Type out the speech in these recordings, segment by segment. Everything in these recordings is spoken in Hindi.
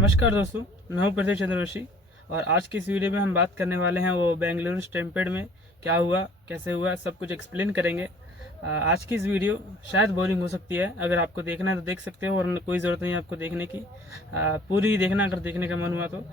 नमस्कार दोस्तों, मैं हूं प्रदीप चंद्रवंशी और आज की इस वीडियो में हम बात करने वाले हैं वो बेंगलुरु स्टैम्पेड में क्या हुआ, कैसे हुआ, सब कुछ एक्सप्लेन करेंगे। आज की इस वीडियो शायद बोरिंग हो सकती है। अगर आपको देखना है तो देख सकते हो, और कोई ज़रूरत नहीं है आपको देखने की। पूरी देखना अगर देखने का मन हुआ तो।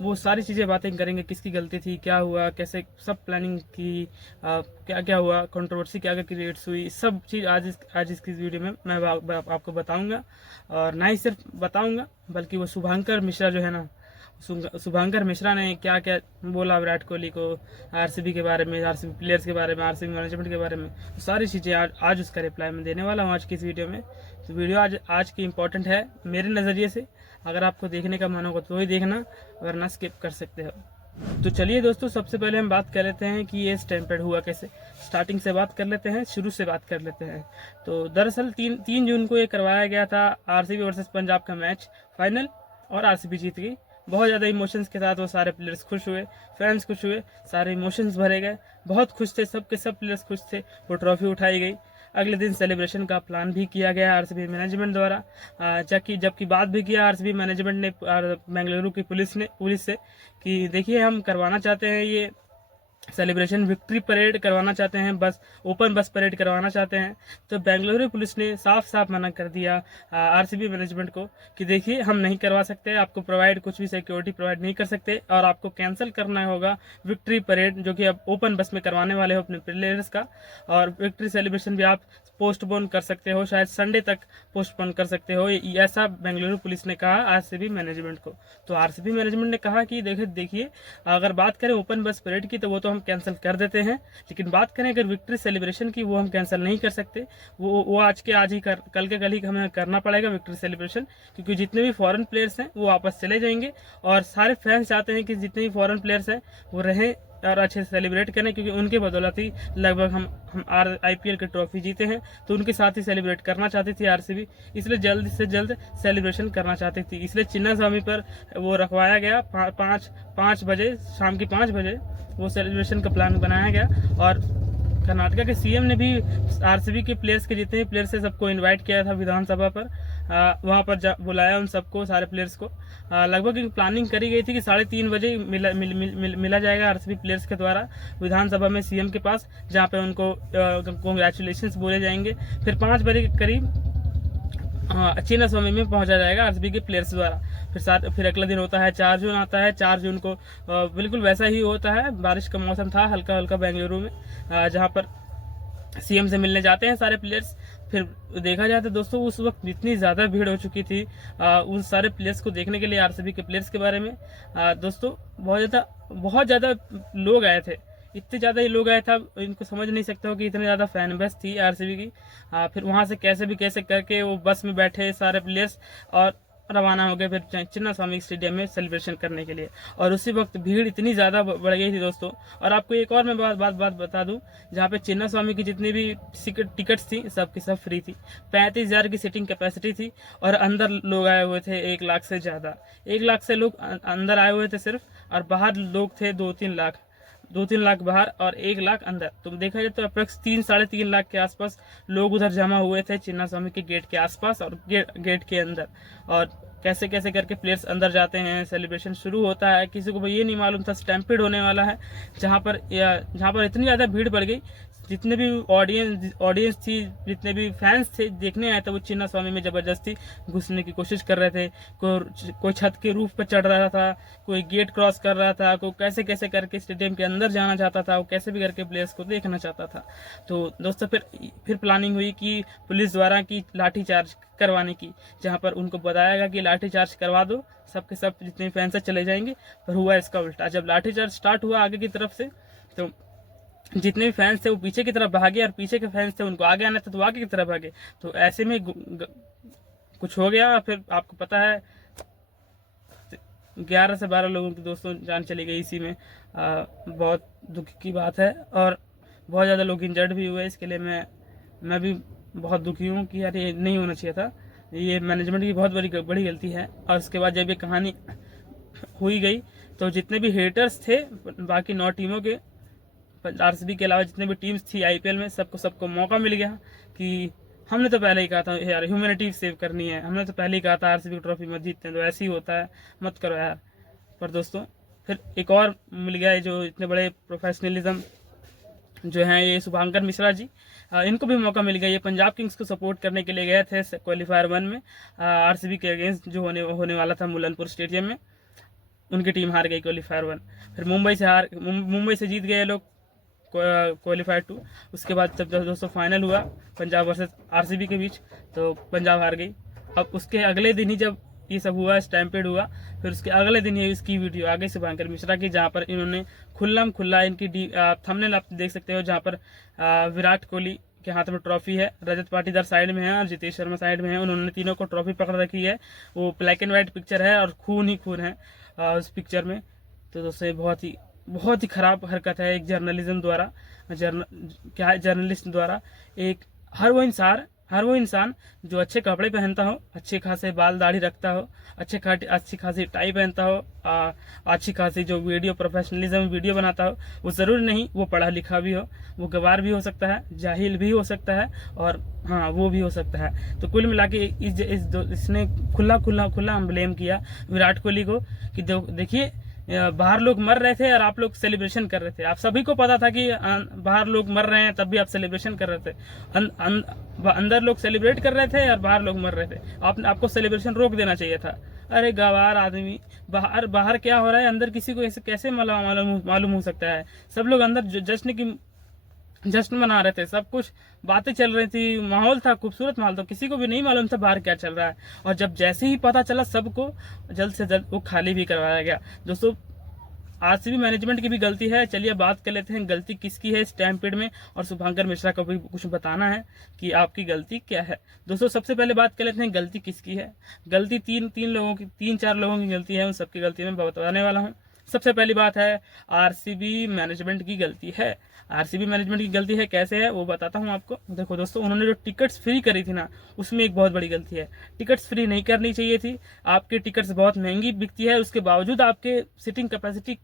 वो सारी चीज़ें बातें करेंगे, किसकी गलती थी, क्या हुआ, कैसे सब प्लानिंग की, क्या क्या हुआ, कंट्रोवर्सी क्या क्या क्रिएट्स हुई, सब चीज़ आज इसकी वीडियो में मैं आपको बताऊंगा। और ना ही सिर्फ बताऊंगा बल्कि वो शुभांकर मिश्रा जो है ना, शुभांकर मिश्रा ने क्या क्या बोला विराट कोहली को, आरसीबी के बारे में, आरसीबी प्लेयर्स के बारे में, आरसीबी मैनेजमेंट के बारे में, तो सारी चीज़ें आज उसका रिप्लाई मैं देने वाला हूँ आज की इस वीडियो में। तो वीडियो आज की इम्पोर्टेंट है मेरे नज़रिए से। अगर आपको देखने का मन होगा तो ही देखना, वरना स्किप कर सकते हो। तो चलिए दोस्तों, सबसे पहले हम बात कर लेते हैं कि ये स्टैम्पेड हुआ कैसे। स्टार्टिंग से बात कर लेते हैं, शुरू से बात कर लेते हैं। तो दरअसल 3 जून को ये करवाया गया था आरसीबी वर्सेस पंजाब का मैच फाइनल, और आरसीबी जीत गई। बहुत ज़्यादा इमोशंस के साथ वो सारे प्लेयर्स खुश हुए, फैंस खुश हुए, सारे इमोशंस भरे गए, बहुत खुश थे, सब के सब प्लेयर्स खुश थे। वो ट्रॉफी उठाई गई। अगले दिन सेलिब्रेशन का प्लान भी किया गया आरसीबी मैनेजमेंट द्वारा, जबकि बात भी किया आरसीबी मैनेजमेंट ने बेंगलुरु की पुलिस से कि देखिए, हम करवाना चाहते हैं ये सेलिब्रेशन, विक्ट्री परेड करवाना चाहते हैं, बस ओपन बस परेड करवाना चाहते हैं। तो बेंगलुरु पुलिस ने साफ साफ मना कर दिया आरसीबी मैनेजमेंट को कि देखिए, हम नहीं करवा सकते, आपको प्रोवाइड कुछ भी सिक्योरिटी प्रोवाइड नहीं कर सकते, और आपको कैंसिल करना होगा विक्ट्री परेड जो कि अब ओपन बस में करवाने वाले हो अपने प्लेयर्स का। और विक्ट्री सेलिब्रेशन भी आप पोस्टपोन कर सकते हो, शायद संडे तक पोस्टपोन कर सकते हो, ऐसा बेंगलुरु पुलिस ने कहा आरसीबी मैनेजमेंट को। तो आरसीबी मैनेजमेंट ने कहा कि देखिए, अगर बात करें ओपन बस परेड की तो वो तो हम कैंसिल कर देते हैं, लेकिन बात करें अगर विक्ट्री सेलिब्रेशन की, वो हम कैंसिल नहीं कर सकते। वो आज के आज ही कल के कल ही हमें करना पड़ेगा विक्ट्री सेलिब्रेशन, क्योंकि जितने भी फॉरेन प्लेयर्स हैं वो वापस चले जाएंगे, और सारे फैंस चाहते हैं कि जितने भी फॉरेन प्लेयर्स हैं वो रहें और अच्छे से सेलिब्रेट करें, क्योंकि उनके बदौलत ही लगभग हम आईपीएल की ट्रॉफी जीते हैं। तो उनके साथ ही सेलिब्रेट करना चाहती थी आरसीबी, इसलिए जल्द से जल्द सेलिब्रेशन करना चाहती थी। इसलिए चिन्नास्वामी पर वो रखवाया गया 5 बजे, शाम की 5 बजे वो सेलिब्रेशन का प्लान बनाया गया। और कर्नाटका के सीएम ने भी आरसीबी के प्लेयर्स के जितने भी प्लेयर्स है सबको इनवाइट किया था विधानसभा पर, वहाँ पर बुलाया उन सबको, सारे प्लेयर्स को। लगभग एक प्लानिंग करी गई थी कि 3:30 बजे मिला जाएगा आरसीबी प्लेयर्स के द्वारा विधानसभा में सीएम के पास, जहाँ पे उनको कॉन्ग्रेचुलेशंस बोले जाएंगे। फिर 5 बजे के करीब चिन्नास्वामी में पहुंचा जाएगा आरसीबी के प्लेयर्स द्वारा। फिर अगला दिन होता है 4 जून आता है। 4 जून को बिल्कुल वैसा ही होता है, बारिश का मौसम था हल्का हल्का बेंगलुरु में, जहां पर सीएम से मिलने जाते हैं सारे प्लेयर्स। फिर देखा जाए तो दोस्तों, उस वक्त इतनी ज़्यादा भीड़ हो चुकी थी उन सारे प्लेयर्स को देखने के लिए, आरसीबी के प्लेयर्स के बारे में। दोस्तों, बहुत ज़्यादा लोग आए थे, इतने ज़्यादा ही लोग आए था, इनको समझ नहीं सकते हो कि इतनी ज़्यादा फैन बेस थी आरसीबी की। फिर वहाँ से कैसे करके वो बस में बैठे सारे प्लेयर्स और रवाना हो गए फिर चिन्नास्वामी स्टेडियम में सेलिब्रेशन करने के लिए। और उसी वक्त भीड़ इतनी ज़्यादा बढ़ गई थी दोस्तों। और आपको एक और मैं बात बता दूं, जहाँ पे चिन्नास्वामी की जितनी भी टिकट्स थी सबकी सब फ्री थी। 35,000 की सीटिंग कैपेसिटी थी, और अंदर लोग आए हुए थे 1 लाख से ज़्यादा। 1 लाख से लोग अंदर आए हुए थे सिर्फ, और बाहर लोग थे 2-3 लाख, 2-3 लाख बाहर और 1 लाख अंदर। तो देखा जाए तो अप्रॉक्स 3-3.5 लाख के आसपास लोग उधर जमा हुए थे चिन्नास्वामी के गेट के आसपास और गेट के अंदर। और कैसे करके प्लेयर्स अंदर जाते हैं, सेलिब्रेशन शुरू होता है। किसी को ये नहीं मालूम था स्टैम्पेड होने वाला है, जहाँ पर इतनी ज़्यादा भीड़ बढ़ गई। जितने भी ऑडियंस थी, जितने भी फैंस थे देखने आए थे, वो चिन्नास्वामी में ज़बरदस्ती घुसने की कोशिश कर रहे थे। कोई छत के रूफ पर चढ़ रहा था, कोई गेट क्रॉस कर रहा था, कोई कैसे करके स्टेडियम के अंदर जाना चाहता था, वो कैसे भी करके प्लेयर्स को देखना चाहता था। तो दोस्तों, फिर प्लानिंग हुई कि पुलिस द्वारा की लाठीचार्ज करवाने की, जहाँ पर उनको बताया गया कि लाठीचार्ज करवा दो, सबके सब जितने फैंस है चले जाएंगे। पर हुआ इसका उल्टा। जब लाठीचार्ज स्टार्ट हुआ आगे की तरफ से, तो जितने भी फैंस थे वो पीछे की तरफ भागे, और पीछे के फैंस थे उनको आगे आना था तो आगे की तरफ भागे। तो ऐसे में कुछ हो गया। फिर आपको पता है 11 से 12 लोगों की दोस्तों जान चली गई इसी में। बहुत दुख की बात है, और बहुत ज़्यादा लोग इंजर्ड भी हुए। इसके लिए मैं भी बहुत दुखी हूँ कि यार ये नहीं होना चाहिए था, ये मैनेजमेंट की बहुत बड़ी गलती है। और उसके बाद जब ये कहानी हुई गई, तो जितने भी हेटर्स थे बाकी 9 टीमों के, आरसीबी के अलावा जितने भी टीम्स थी आईपीएल में, सबको मौका मिल गया कि हमने तो पहले ही कहा था यार ह्यूमैनिटी सेव करनी है, हमने तो पहले ही कहा था आरसीबी की ट्रॉफी मत जीतते हैं, तो ऐसे ही होता है, मत करो यार। पर दोस्तों फिर एक और मिल गया है जो इतने बड़े प्रोफेशनलिज्म जो हैं, ये शुभांकर मिश्रा जी, इनको भी मौका मिल गया। ये पंजाब किंग्स को सपोर्ट करने के लिए गए थे क्वालीफायर 1 में आरसीबी के अगेंस्ट जो होने वाला था मुल्लनपुर स्टेडियम में। उनकी टीम हार गई क्वालीफायर 1। फिर मुंबई से जीत गए लोग क्वालीफायर 2। उसके बाद जब दोस्तों फाइनल हुआ पंजाब वर्सेस आरसीबी के बीच, तो पंजाब हार गई। अब उसके अगले दिन ही जब ये सब हुआ, स्टैम्पेड हुआ, फिर उसके अगले दिन ही इसकी वीडियो आ गई शुभांकर मिश्रा की, जहाँ पर इन्होंने खुल्ला इनकी थंबनेल आप देख सकते हो, जहाँ पर विराट कोहली के हाथ में ट्रॉफी है, रजत पाटीदार साइड में है और जितेश शर्मा साइड में है। उन्होंने तीनों को ट्रॉफी पकड़ रखी है। वो ब्लैक एंड व्हाइट पिक्चर है और खून ही खून है उस पिक्चर में। तो दोस्तों बहुत ही खराब हरकत है एक जर्नलिस्ट द्वारा। एक हर वो इंसान जो अच्छे कपड़े पहनता हो, अच्छे खासे बाल दाढ़ी रखता हो, अच्छी खासी टाई पहनता हो, अच्छी खासी जो प्रोफेशनलिज्म वीडियो बनाता हो, वो ज़रूरी नहीं वो पढ़ा लिखा भी हो, वो गवार भी हो सकता है, जाहिल भी हो सकता है, और हाँ वो भी हो सकता है। तो कुल मिला के इसने खुला ब्लेम किया विराट कोहली को कि देखिए बाहर लोग मर रहे थे और आप लोग सेलिब्रेशन कर रहे थे। आप सभी को पता था कि बाहर लोग मर रहे हैं, तब भी आप सेलिब्रेशन कर रहे थे। अंदर लोग सेलिब्रेट कर रहे थे और बाहर लोग मर रहे थे। आपको सेलिब्रेशन रोक देना चाहिए था। अरे गवार आदमी, बाहर क्या हो रहा है अंदर किसी को कैसे मालूम हो सकता है। सब लोग अंदर जश्न मना रहे थे, सब कुछ बातें चल रही थी, माहौल था, खूबसूरत माहौल था, किसी को भी नहीं मालूम था बाहर क्या चल रहा है। और जब जैसे ही पता चला सबको, जल्द से जल्द वो खाली भी करवाया गया। दोस्तों आरसीबी मैनेजमेंट की भी गलती है। चलिए बात कर लेते हैं गलती किसकी है स्टैम्पेड में, और शुभांकर मिश्रा को भी कुछ बताना है कि आपकी गलती क्या है। दोस्तों सबसे पहले बात कर लेते हैं गलती किसकी है। गलती तीन चार लोगों की गलती है, उन सबकी गलती मैं बताने वाला हूँ। सबसे पहली बात है आरसीबी मैनेजमेंट की गलती है। आरसीबी मैनेजमेंट की गलती है, कैसे है वो बताता हूँ आपको। देखो दोस्तों, उन्होंने जो टिकट्स फ्री करी थी ना, उसमें एक बहुत बड़ी गलती है। टिकट्स फ्री नहीं करनी चाहिए थी। आपकी टिकट्स बहुत महंगी बिकती है, उसके बावजूद आपके सीटिंग कैपेसिटी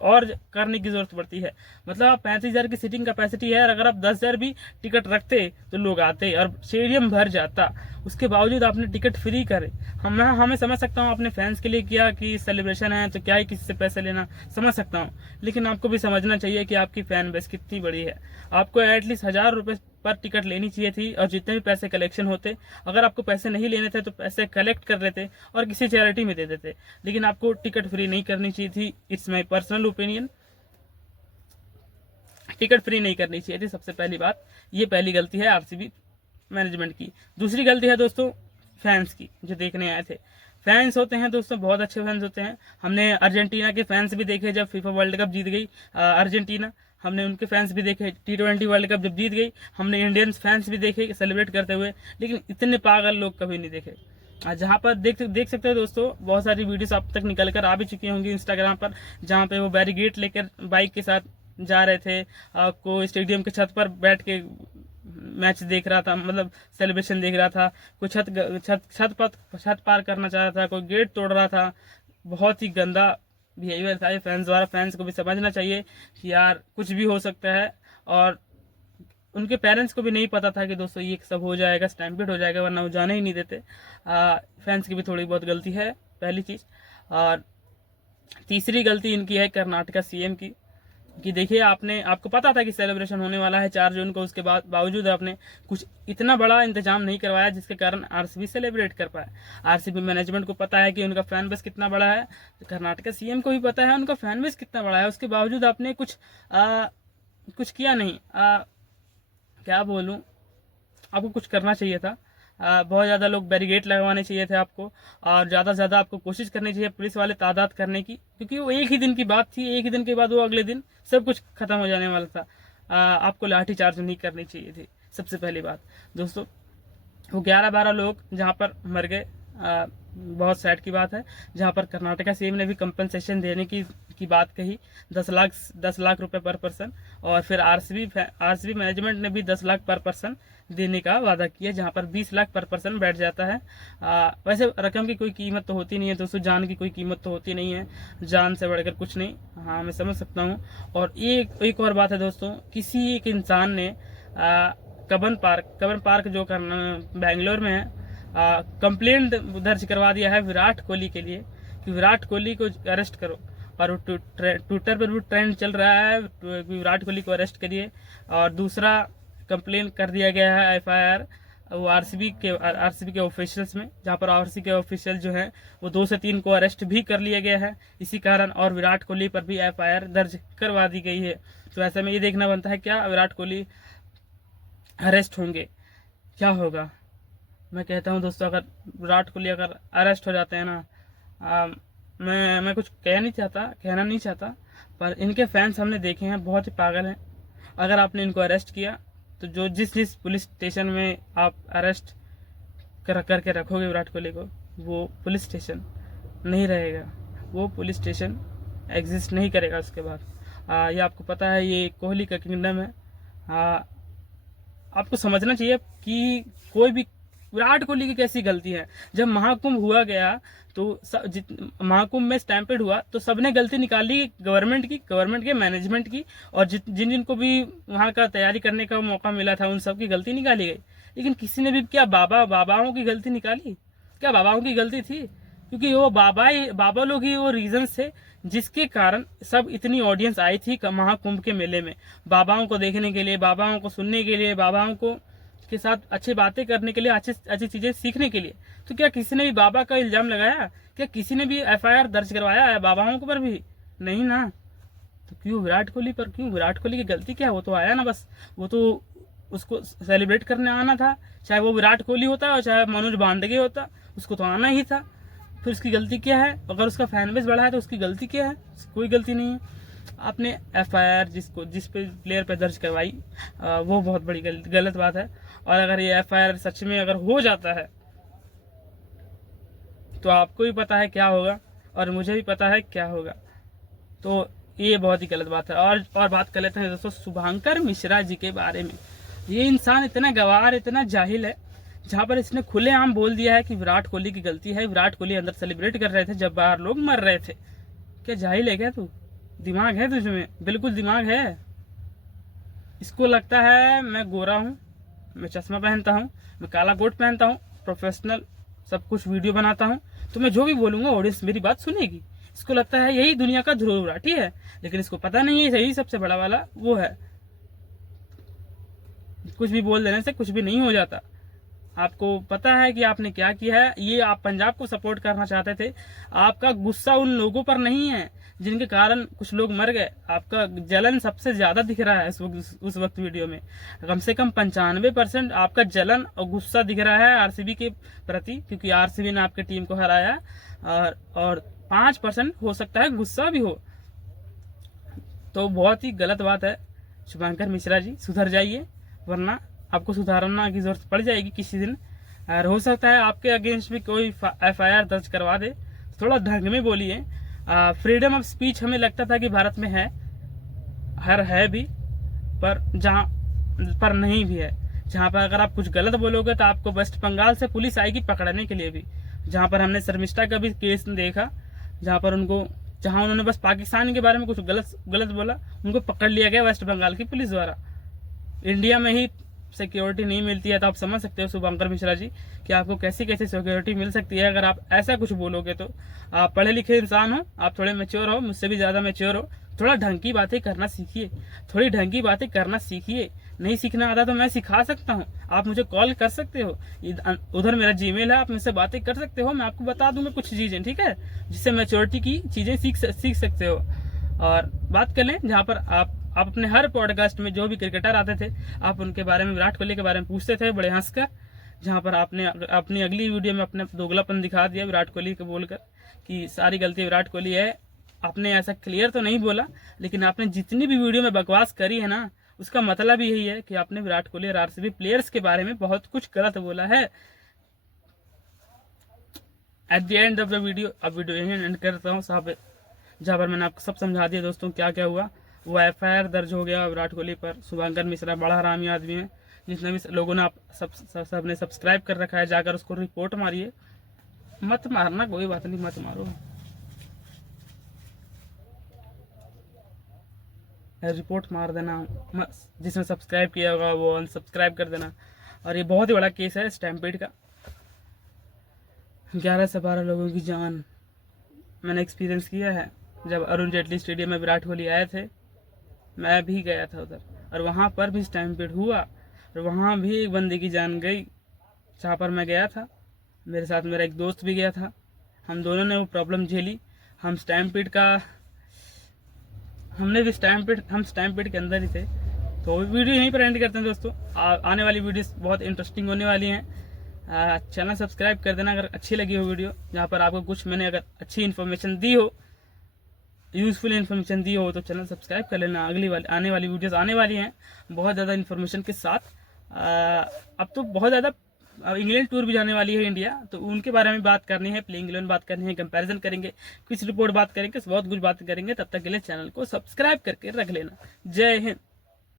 और करने की जरूरत पड़ती है। मतलब आप 35,000 की सीटिंग कैपेसिटी है और अगर आप 10,000 भी टिकट रखते तो लोग आते और स्टेडियम भर जाता। उसके बावजूद आपने टिकट फ्री करे। हमें समझ सकता हूँ आपने फैंस के लिए किया कि सेलिब्रेशन है तो क्या ही किसी से पैसे लेना, समझ सकता हूँ। लेकिन आपको भी समझना चाहिए कि आपकी फैन बेस कितनी बड़ी है। आपको एटलीस्ट 1,000 रुपये पर टिकट लेनी चाहिए थी, और जितने भी पैसे कलेक्शन होते, अगर आपको पैसे नहीं लेने थे तो पैसे कलेक्ट कर लेते और किसी चैरिटी में दे देते। लेकिन आपको टिकट फ्री नहीं करनी चाहिए थी। It's my personal opinion, ticket free नहीं करनी चाहिए थी। सबसे पहली बात, ये पहली गलती है आरसीबी मैनेजमेंट की। दूसरी गलती है दोस्तों फैंस की, जो देखने आए थे। फैंस होते हैं दोस्तों, बहुत अच्छे फैंस होते हैं। हमने अर्जेंटीना के फैंस भी देखे जब फीफा वर्ल्ड कप जीत गई अर्जेंटीना, हमने उनके फैंस भी देखे। T20 वर्ल्ड कप जब जीत गई, हमने इंडियंस फैंस भी देखे सेलिब्रेट करते हुए। लेकिन इतने पागल लोग कभी नहीं देखे। जहाँ पर देख सकते हो दोस्तों, बहुत सारी वीडियोस आप तक निकल कर आ भी चुकी होंगी इंस्टाग्राम पर, जहाँ पे वो बैरिगेट लेकर बाइक के साथ जा रहे थे। कोई स्टेडियम के छत पर बैठ के मैच देख रहा था, मतलब सेलिब्रेशन देख रहा था। कोई छत पार करना चाह रहा था, कोई गेट तोड़ रहा था। बहुत ही गंदा बिहेवियर था ये फैंस द्वारा। फैंस को भी समझना चाहिए कि यार कुछ भी हो सकता है, और उनके पेरेंट्स को भी नहीं पता था कि दोस्तों ये सब हो जाएगा, स्टैम्पेड हो जाएगा, वरना वो जाने ही नहीं देते। फैंस की भी थोड़ी बहुत गलती है, पहली चीज़। और तीसरी गलती इनकी है कर्नाटका सीएम की, कि देखिए आपको पता था कि सेलिब्रेशन होने वाला है 4 जून को, उसके बावजूद आपने कुछ इतना बड़ा इंतजाम नहीं करवाया जिसके कारण आरसीबी सेलिब्रेट कर पाए। आरसीबी मैनेजमेंट को पता है कि उनका फैन बेस कितना बड़ा है, कर्नाटका सीएम को भी पता है उनका फैन बेस कितना बड़ा है। उसके बावजूद आपने कुछ किया नहीं। क्या बोलूं, आपको कुछ करना चाहिए था। बहुत ज़्यादा लोग बैरिगेट लगवाने चाहिए थे आपको, और ज़्यादा से ज़्यादा आपको कोशिश करनी चाहिए पुलिस वाले तादाद करने की, क्योंकि वो एक ही दिन की बात थी। एक ही दिन के बाद वो अगले दिन सब कुछ खत्म हो जाने वाला था। आपको लाठी चार्ज नहीं करनी चाहिए थी, सबसे पहली बात। दोस्तों वो 11-12 लोग जहाँ पर मर गए, बहुत सैड की बात है। जहाँ पर कर्नाटका सीएम ने भी कंपनसेशन देने की बात कही, 10 लाख रुपए पर पर्सन, और फिर आरसीबी मैनेजमेंट ने भी 10 लाख पर पर्सन देने का वादा किया, जहाँ पर 20 लाख पर पर्सन बैठ जाता है। वैसे रकम की कोई कीमत तो होती नहीं है दोस्तों, जान की कोई कीमत तो होती नहीं है, जान से बढ़कर कुछ नहीं। हाँ मैं समझ सकता हूँ। और एक और बात है दोस्तों, किसी एक इंसान ने कबन पार्क जो बेंगलोर में है, कंप्लेंट दर्ज करवा दिया है विराट कोहली के लिए कि विराट कोहली को अरेस्ट करो। और ट्विटर पर भी ट्रेंड चल रहा है विराट कोहली को अरेस्ट करिए। और दूसरा कंप्लेन कर दिया गया है FIR वो आरसीबी के ऑफिशियल्स में, जहां पर आरसीबी के ऑफिशियल जो है वो 2 से 3 को अरेस्ट भी कर लिया गया है इसी कारण, और विराट कोहली पर भी FIR दर्ज करवा दी गई है। तो ऐसे में ये देखना बनता है क्या विराट कोहली अरेस्ट होंगे, क्या होगा। मैं कहता हूं दोस्तों, अगर विराट कोहली अगर अरेस्ट हो जाते हैं ना, मैं कुछ कहना नहीं चाहता, पर इनके फैंस हमने देखे हैं बहुत ही पागल हैं। अगर आपने इनको अरेस्ट किया तो जो जिस पुलिस स्टेशन में आप अरेस्ट करके रखोगे विराट कोहली को, वो पुलिस स्टेशन नहीं रहेगा, वो पुलिस स्टेशन एग्जिस्ट नहीं करेगा उसके बाद। ये आपको पता है, ये कोहली का किंगडम है। आपको समझना चाहिए कि कोई भी, विराट कोहली की कैसी गलती है। जब महाकुंभ हुआ गया तो महाकुंभ में स्टैम्पेड हुआ तो सबने गलती निकाली गवर्नमेंट के मैनेजमेंट की, और जिनको भी वहाँ का तैयारी करने का मौका मिला था उन सब की गलती निकाली गई। लेकिन किसी ने भी क्या बाबाओं की गलती निकाली? क्या बाबाओं की गलती थी? क्योंकि वो बाबा लोग ही वो रीजंस थे जिसके कारण सब इतनी ऑडियंस आई थी महाकुंभ के मेले में, बाबाओं को देखने के लिए, बाबाओं को सुनने के लिए, बाबाओं को के साथ अच्छी बातें करने के लिए, अच्छी चीजें सीखने के लिए। तो क्या किसी ने भी बाबा का इल्जाम लगाया? क्या किसी ने भी FIR दर्ज करवाया है बाबाओं पर भी? नहीं ना। तो क्यों विराट कोहली पर, क्यों विराट कोहली की गलती क्या है? वो तो आया ना, बस वो तो उसको सेलिब्रेट करने आना था, चाहे वो विराट कोहली होता और चाहे मनोज बांडगे होता, उसको तो आना ही था। फिर उसकी गलती क्या है? अगर उसका फैन बेस बढ़ा है तो उसकी गलती क्या है? कोई गलती नहीं है। आपने FIR जिस पे प्लेयर पे दर्ज करवाई, वो बहुत बड़ी गलत बात है। और अगर ये FIR सच में अगर हो जाता है तो आपको भी पता है क्या होगा और मुझे भी पता है क्या होगा। तो ये बहुत ही गलत बात है। और बात कर लेते हैं दोस्तों शुभंकर मिश्रा जी के बारे में। ये इंसान इतना गंवार, इतना जाहिल है, जहाँ पर इसने खुलेआम बोल दिया है कि विराट कोहली की गलती है, विराट कोहली अंदर सेलिब्रेट कर रहे थे जब बाहर लोग मर रहे थे। क्या जाहिल है क्या तू? दिमाग है तुझमें? बिल्कुल दिमाग है। इसको लगता है मैं गोरा हूँ, मैं चश्मा पहनता हूँ, मैं काला कोट पहनता हूँ, प्रोफेशनल सब कुछ वीडियो बनाता हूँ, तो मैं जो भी बोलूँगा ऑडियंस मेरी बात सुनेगी। इसको लगता है यही दुनिया का ध्रुव राठी है, लेकिन इसको पता नहीं है यही सबसे बड़ा वाला वो है। कुछ भी बोल देने से कुछ भी नहीं हो जाता। आपको पता है कि आपने क्या किया है। ये आप पंजाब को सपोर्ट करना चाहते थे, आपका गुस्सा उन लोगों पर नहीं है जिनके कारण कुछ लोग मर गए, आपका जलन सबसे ज्यादा दिख रहा है उस वक्त वीडियो में। कम से कम 95% आपका जलन और गुस्सा दिख रहा है आरसीबी के प्रति, क्योंकि आरसीबी ने आपके टीम को हराया, और 5% हो सकता है गुस्सा भी हो। तो बहुत ही गलत बात है। शुभंकर मिश्रा जी सुधर जाइए, वरना आपको सुधारना की जरूरत पड़ जाएगी किसी दिन। और हो सकता है आपके अगेंस्ट भी कोई FIR दर्ज करवा दे। थोड़ा ढंग में बोलिए। फ्रीडम ऑफ स्पीच हमें लगता था कि भारत में है भी, पर जहाँ पर नहीं भी है। जहाँ पर अगर आप कुछ गलत बोलोगे तो आपको वेस्ट बंगाल से पुलिस आएगी पकड़ने के लिए भी। जहाँ पर हमने शर्मिष्ठा का भी केस देखा, जहाँ उन्होंने बस पाकिस्तान के बारे में कुछ गलत बोला, उनको पकड़ लिया गया वेस्ट बंगाल की पुलिस द्वारा। इंडिया में ही सिक्योरिटी नहीं मिलती है, तो आप समझ सकते हो शुभंकर मिश्रा जी कि आपको कैसी कैसी सिक्योरिटी मिल सकती है अगर आप ऐसा कुछ बोलोगे। तो आप पढ़े लिखे इंसान हो, आप थोड़े मैच्योर हो, मुझसे भी ज़्यादा मैच्योर हो, थोड़ा ढंग की बातें करना सीखिए, थोड़ी ढंग की बातें करना सीखिए। नहीं सीखना आता तो मैं सिखा सकता हूँ, आप मुझे कॉल कर सकते हो, उधर मेरा जीमेल है, आप मुझसे बातें कर सकते हो, मैं आपको बता दूंगा कुछ चीज़ें, ठीक है, जिससे मैच्योरिटी की चीज़ें सीख सकते हो। और बात कर लें जहाँ पर आप अपने हर पॉडकास्ट में जो भी क्रिकेटर आते थे आप उनके बारे में, विराट कोहली के बारे में पूछते थे बड़े हंसकर, जहाँ पर आपने अपनी अगली वीडियो में अपने दोगलापन दिखा दिया विराट कोहली को बोलकर कि सारी गलती विराट कोहली है। आपने ऐसा क्लियर तो नहीं बोला, लेकिन आपने जितनी भी वीडियो में बकवास करी है ना, उसका मतलब यही है कि आपने विराट कोहली और आरसीबी प्लेयर्स के बारे में बहुत कुछ गलत बोला है। At the end of the video, अब वीडियो यहीं एंड करता हूँ साहब, जहाँ पर मैंने आपको सब समझा दिया दोस्तों क्या क्या हुआ। वो FIR दर्ज हो गया विराट कोहली पर। शुभंकर मिश्रा बड़ा हरामी आदमी है। जितने भी लोगों ने आप सब ने सब्सक्राइब कर रखा है, जाकर उसको रिपोर्ट मारिए। मत मारना, कोई बात नहीं, मत मारो। रिपोर्ट मार देना, जिसने सब्सक्राइब किया होगा वो अनसब्सक्राइब कर देना। और ये बहुत ही बड़ा केस है स्टैम्पेड का। 11 से 12 लोगों की जान मैंने एक्सपीरियंस किया है। जब अरुण जेटली स्टेडियम में विराट कोहली आए थे, मैं भी गया था उधर, और वहाँ पर भी स्टैम्पेड हुआ, और वहाँ भी एक बंदे की जान गई जहाँ पर मैं गया था। मेरे साथ मेरा एक दोस्त भी गया था, हम दोनों ने वो प्रॉब्लम झेली। हम स्टैम्पेड के अंदर ही थे। तो वीडियो यहीं पर एंड करते हैं दोस्तों। आने वाली वीडियोस बहुत इंटरेस्टिंग होने वाली हैं। चैनल सब्सक्राइब कर देना अगर अच्छी लगी हो वीडियो, जहाँ पर आपको कुछ मैंने अगर अच्छी इन्फॉर्मेशन दी हो, यूज़फुल इन्फॉर्मेशन दी हो, तो चैनल सब्सक्राइब कर लेना। आने वाली वीडियोस आने वाली हैं बहुत ज़्यादा इन्फॉर्मेशन के साथ। अब तो बहुत ज़्यादा इंग्लैंड टूर भी जाने वाली है इंडिया, तो उनके बारे में बात करनी है, प्लेइंग 11 बात करनी है, कंपैरिजन करेंगे, क्विज रिपोर्ट बात करेंगे, बहुत कुछ बात करेंगे। तब तक के लिए चैनल को सब्सक्राइब करके रख लेना। जय हिंद।